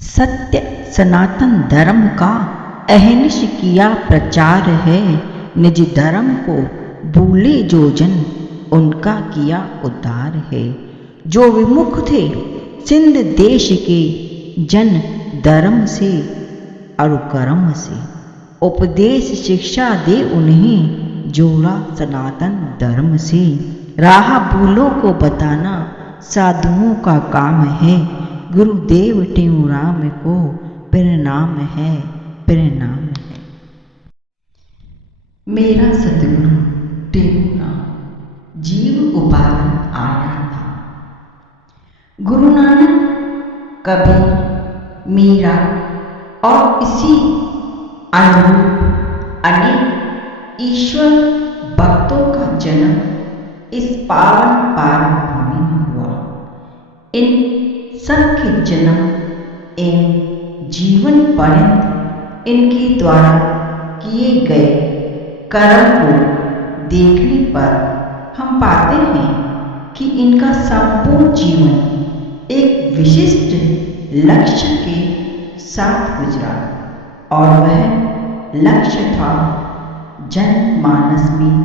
सत्य सनातन धर्म का अहनिश किया प्रचार है। निज धर्म को भूले जो जन, उनका किया उद्धार है। जो विमुख थे सिंध देश के जन, धर्म से अरुकर्म से उपदेश शिक्षा दे उन्हें, जोड़ा सनातन धर्म से। राह भूलों को बताना साधुओं का काम है, गुरुदेव टेऊराम को प्रणाम है, प्रणाम है। मेरा सतगुरु टेऊराम जीव उबारन आया था। गुरु नानक, कबीर, मीरा और इसी अनुरूप अनेक ईश्वर भक्तों का जन्म इस पावन पावन भूमि में हुआ। इन सबके जन्म एवं जीवन पर्यंत इनके द्वारा किए गए कर्म को देखने पर हम पाते हैं कि इनका संपूर्ण जीवन एक विशिष्ट लक्ष्य के साथ गुजरा, और वह लक्ष्य था जनमानस में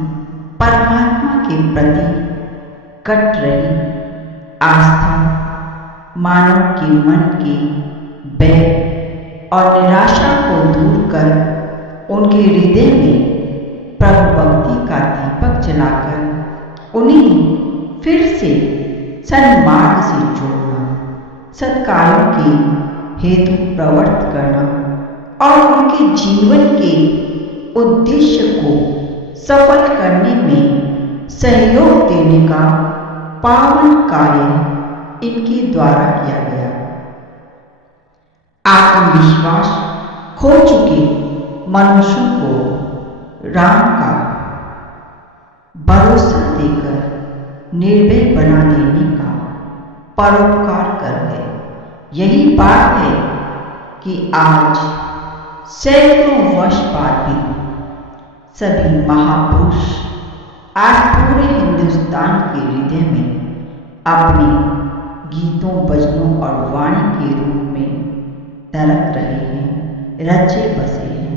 परमात्मा के प्रति कट रही आस्था, मानव के मन के भय और निराशा को दूर कर उनके हृदय में प्रभु भक्ति का दीपक जलाकर उन्हें फिर से सन्मार्ग से जोड़ना, सत्कार्यों के हेतु प्रवृत्त करना और उनके जीवन के उद्देश्य को सफल करने में सहयोग देने का पावन कार्य इनके द्वारा किया गया। आत्मविश्वास खो चुके मनुष्यों को राम का भरोसा देकर निर्भय बना देने का परोपकार कर गए। यही बात है कि आज सैकड़ों वर्ष बाद भी सभी महापुरुष आज पूरे हिंदुस्तान के हृदय में अपने गीतों, भजनों और वाणी के रूप में धड़क रहे हैं, रचे बसे हैं,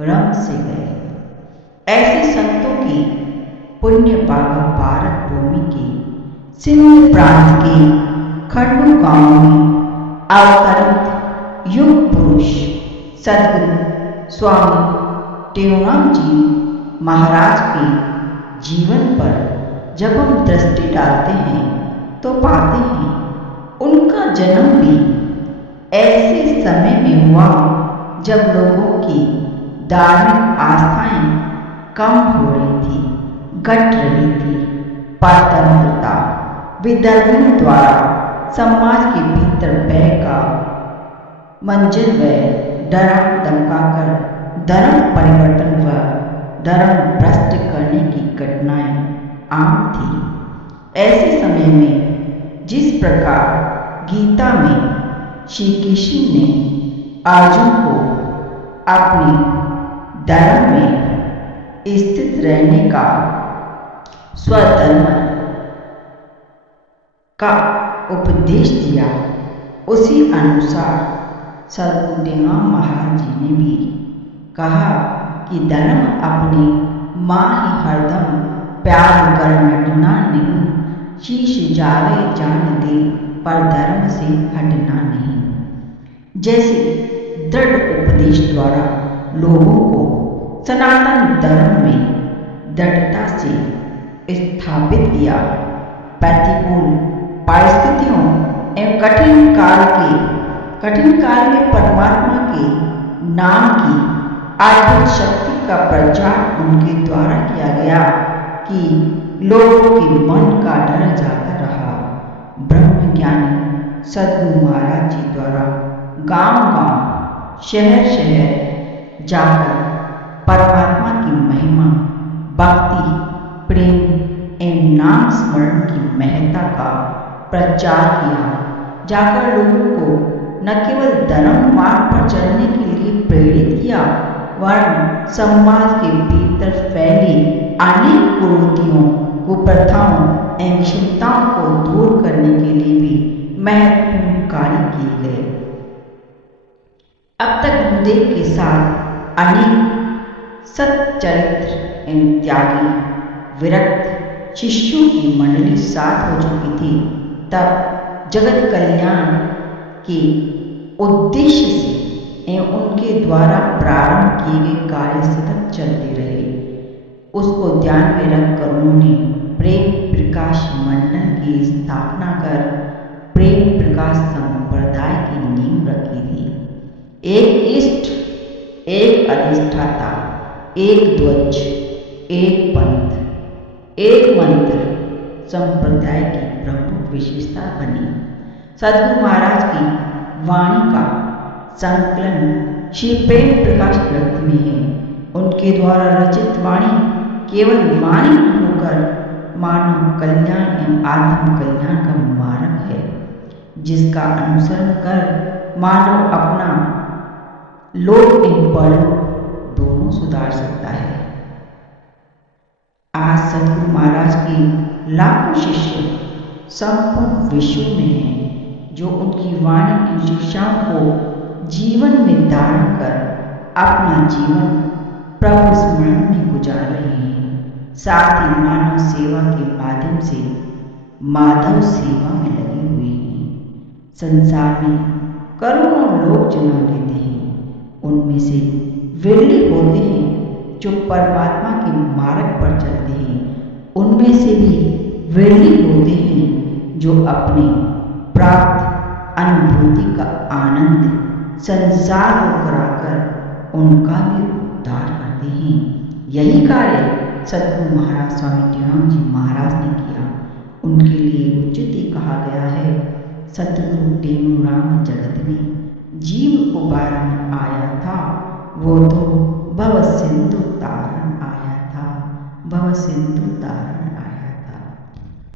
रंग से गए हैं। ऐसे संतों की पुण्य भागा भारत भूमि के सिंध प्रांत के खंडू गांवों में अवतरित युग पुरुष सद्गुरु स्वामी टेऊराम जी महाराज के जीवन पर जब हम दृष्टि डालते हैं तो पाते हैं उनका जन्म भी ऐसे समय में हुआ जब लोगों की धार्मिक आस्थाएं कम हो रही थी, घट रही थी। परतंत्रता विदर्भियों द्वारा समाज के भीतर भय का मंजर व डरा धमकाकर धर्म परिवर्तन व धर्म भ्रष्ट करने की घटनाएं आम थी। ऐसे समय में जिस प्रकार गीता में श्री कृष्ण ने अर्जुन को अपने धर्म में स्थित रहने का, स्वधर्म का उपदेश दिया, उसी अनुसार सद्गुरु टेऊराम महाराज जी ने भी कहा कि धर्म अपनी माँ ही हरदम प्यार कर नटना नहीं, शीश जावे जान दे पर धर्म से हटना नहीं। जैसे दृढ़ उपदेश द्वारा लोगों को सनातन धर्म में दृढ़ता से स्थापित किया, प्रतिकूल परिस्थितियों एवं कठिन काल में परमात्मा के नाम की अद्भुत शक्ति का प्रचार उनके द्वारा किया गया कि लोगों के मन का डर जाता रहा। ब्रह्म ज्ञानी सद्गुरु महाराज जी द्वारा गांव-गांव, शहर-शहर जाकर परमात्मा की महिमा, भक्ति, प्रेम एवं नाम स्मरण की महत्ता का प्रचार किया। जाकर लोगों को न केवल धर्म मार्ग पर चलने के लिए प्रेरित किया, वरन समाज के भीतर फैली अनेक कुरीतियों, कुप्रथाओं एवं विषमताओं को दूर करने के लिए भी महत्वपूर्ण कार्य किए गए। हृदय के साथ अनेक सच्चरित्र एवं त्यागी विरक्त शिष्यों की मंडली साथ हो चुकी थी, तब जगत कल्याण के उद्देश्य से एवं उनके द्वारा प्रारंभ किए गए कार्य सतत चलते रहे। उसको ध्यान में रखकर उन्होंने प्रेम प्रकाश मंडल की स्थापना कर प्रेम प्रकाश संप्रदाय की नींव रखी थी। एक इष्ट, एक अधिष्ठाता, एक ध्वज, एक पंथ, एक मंत्र संप्रदाय की प्रमुख विशेषता बनी। सद्गुरु महाराज की वाणी का संकलन श्री प्रेम प्रकाश ग्रंथ में है। उनके द्वारा रचित वाणी केवल वाणी न होकर मानव कल्याण एवं आत्म कल्याण का मार्ग है, जिसका अनुसरण कर मानव अपना लोक एवं परलोक दोनों सुधार सकता है। आज सद्गुरु महाराज के लाखों शिष्य संपूर्ण विश्व में हैं, जो उनकी वाणी एवं शिक्षाओं को जीवन में धारण कर अपना जीवन प्रभु स्मरण में गुजार रहे हैं। साथ ही मानव सेवा के माध्यम से माधव सेवा में लगे हुए हैं। संसार में करोड़ों लोग जन्म लेते हैं, उनमें से विरले होते हैं जो परमात्मा के मार्ग पर चलते हैं। उनमें से भी विरले होते हैं जो अपने प्राप्त अनुभूति का आनंद संसार को कराकर उनका भी उद्धार करते हैं। यही कार्य सद्गुरु महाराज स्वामी टेऊराम जी महाराज ने किया। उनके लिए उचित ही कहा गया है, सद्गुरु टेऊराम जगत में जीव उबारन आया था, वो तो भव सिंधु तारन आया था, भव सिंधु तारन